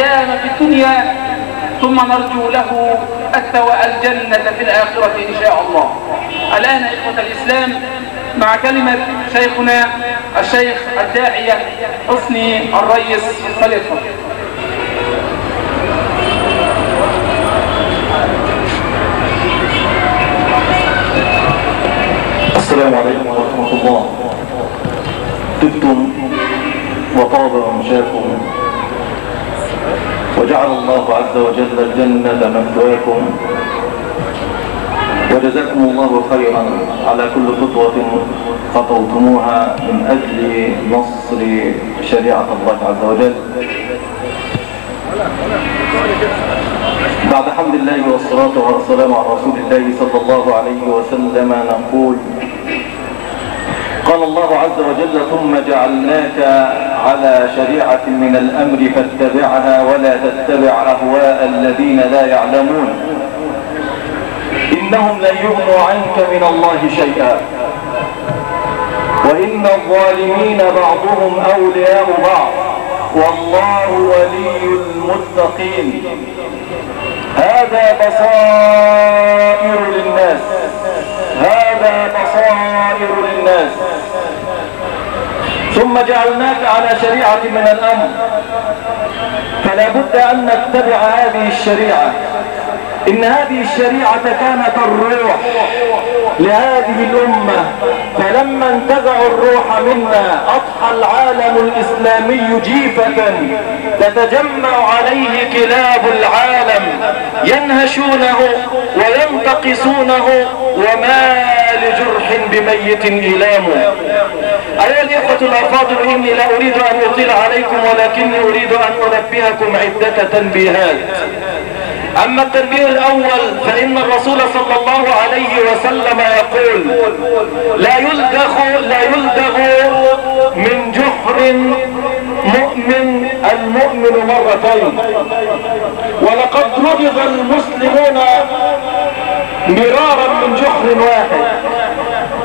كان في الدنيا ثم نرجو له الجنة في الآخرة إن شاء الله. الآن إخوة الإسلام مع كلمة شيخنا الشيخ الداعية حسني الريس فليتفضل. السلام عليكم ورحمة الله. طبتم وطاب ممشاكم وجعل الله عز وجل الجنة مثواكم، وجزاكم الله خيرا على كل خطوة خطوتموها من أجل نصر شريعة الله عز وجل. بعد حمد الله والصلاة والسلام على رسول الله صلى الله عليه وسلم نقول: قال الله عز وجل: ثم جعلناك على شريعة من الأمر فاتبعها ولا تتبع أهواء الذين لا يعلمون إنهم لن يغنوا عنك من الله شيئا وإن الظالمين بعضهم أولياء بعض والله ولي المتقين. هذا بصائر للناس، هذا بصائر للناس. ثم جعلناك على شريعة من الأمر، فلا بد أن نتبع هذه الشريعة. إن هذه الشريعة كانت الروح لهذه الأمة، فلما انتزعوا الروح منا أضحى العالم الإسلامي جيفة تتجمع عليه كلاب العالم ينهشونه وينتقصونه وما لجرح بميت إلام. أيها الإخوة الأفاضل، إني لا أريد أن أطيل عليكم، ولكني أريد أن أنبهكم عدة تنبيهات. أما التنبيه الأول فإن الرسول صلى الله عليه وسلم يقول: لا يلدغ من جحر مؤمن المؤمن مرتين. ولقد لدغ المسلمون مرارا من جحر واحد.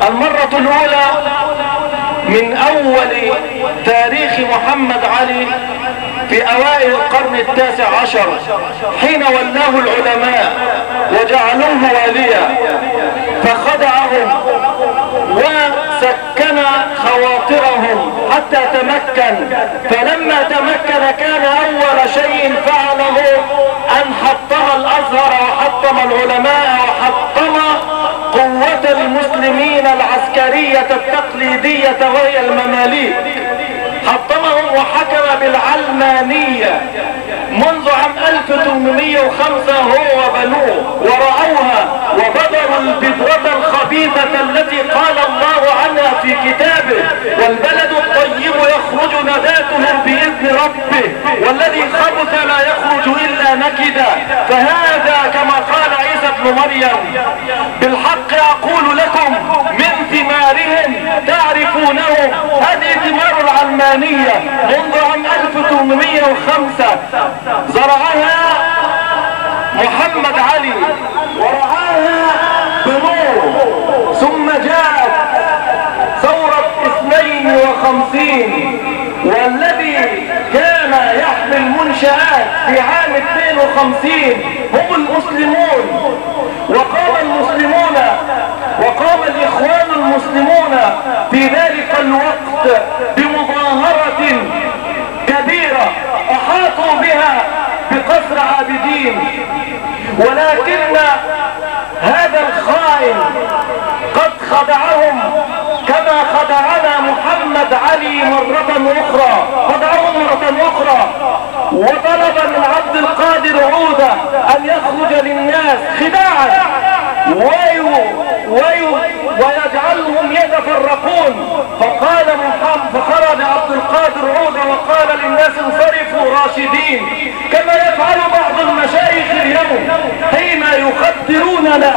المرة الأولى من أول تاريخ محمد علي في أوائل القرن التاسع عشر، حين ولاه العلماء وجعلوه واليا، فخدعهم وسكن خواطرهم حتى تمكن. فلما تمكن كان أول شيء فعله أن حطم الأزهر وحطم العلماء وحطم قوة المسلمين العسكرية التقليدية وهي المماليك. حطمهم وحكم بالعلمانية منذ عام 1805 هو وبنوه، ورأوها وبدروا البذرة الخبيثة التي قال الله عنها في كتابه: والبلد الطيب يخرج نباته بإذن ربه والذي خبث لا يخرج إلا نكدا. فهذا كما قال عيسى ابن مريم: بالحق أقول لكم من ثمارهم تعرفونه. هذه ثمار العلمانية منذ عام 1805 زرعها محمد علي ورعاها بنور. ثم جاءت ثورة 52 والذي كان يحمي المنشآت في عام 52 هم المسلمون. وقام الإخوان المسلمون في ذلك الوقت بمظاهرة كبيرة أحاطوا بها بقصر عابدين، ولكن هذا الخائن قد خدعهم كما خدعنا محمد علي مرة أخرى. خدعهم مرة أخرى وطلب من عبد القادر عودة أن يخرج للناس خداعا ويجعلهم يتفرقون. فخرج عبد القادر عودة وقال للناس: انصرفوا راشدين، كما يفعل بعض المشايخ اليوم حين يخدروننا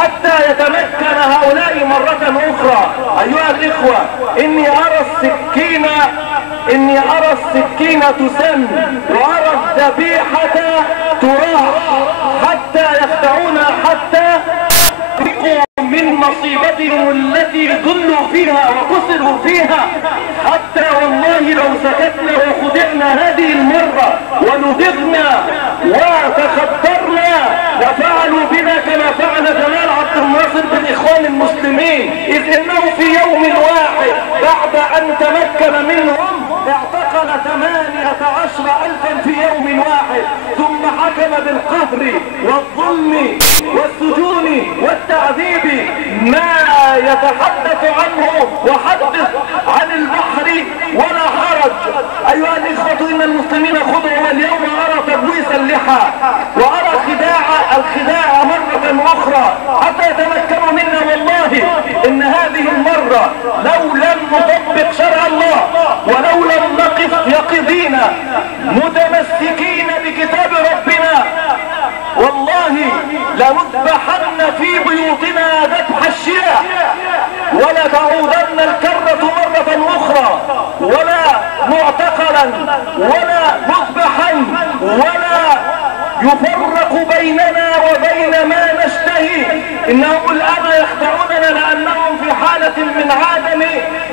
حتى يتمكن هؤلاء مرة أخرى. أيها الإخوة، إني أرى السكينة تسن وأرى الذبيحة تراح حتى يخدعونا حتى من مصيبة صراطهم التي ضلوا فيها وكسروا فيها، حتى والله لو سكتنا وخدعنا هذه المرة ونذقنا وتخبرنا لفعلوا بنا كما فعل جمال عبد الناصر بالإخوان المسلمين، إذ إنه في يوم واحد بعد أن تمكن منهم اعتقل 18,000 في يوم واحد، ثم حكم بالقهر والظلم والسجون والتعذيب ما يتحدث عنه وحدث عن البحر ولا حرج. أيها الإخوة إن المسلمين خضعوا، واليوم أرى تبويس اللحى وأرى الخداع مرة أخرى حتى يتمكنوا منا. والله إن هذه المرة لو لم نطبق شرع الله ولو لم نقف يقظين متمسكين بكتاب ربنا والله لنذبحن في بيوتنا ذبح الشيع، ولا تعودن الكرة مرة أخرى، ولا معتقلا ولا مذبحا، ولا يفرق بيننا وبين ما نشتهي. إنهم الآن يخدعوننا لأنهم في حالة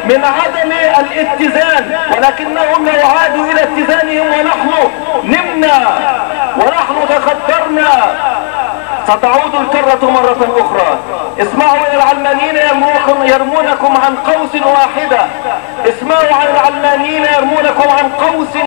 من عدم الاتزان، ولكنهم لو عادوا إلى اتزانهم ونحن نمنا ونحن تخدرنا ستعود الكرة مرة أخرى. اسمعوا إلى العلمانيين يرمونكم عن قوس واحدة، اسمعوا عن العلمانيين يرمونكم عن قوس